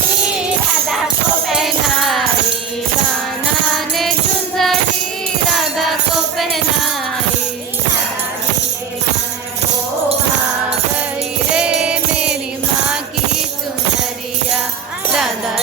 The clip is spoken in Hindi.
राधा को पहनाई, कान्हा ने चुंदड़ी राधा को पहनाई। आ गई रे मेरी माँ की चुनरिया, राधा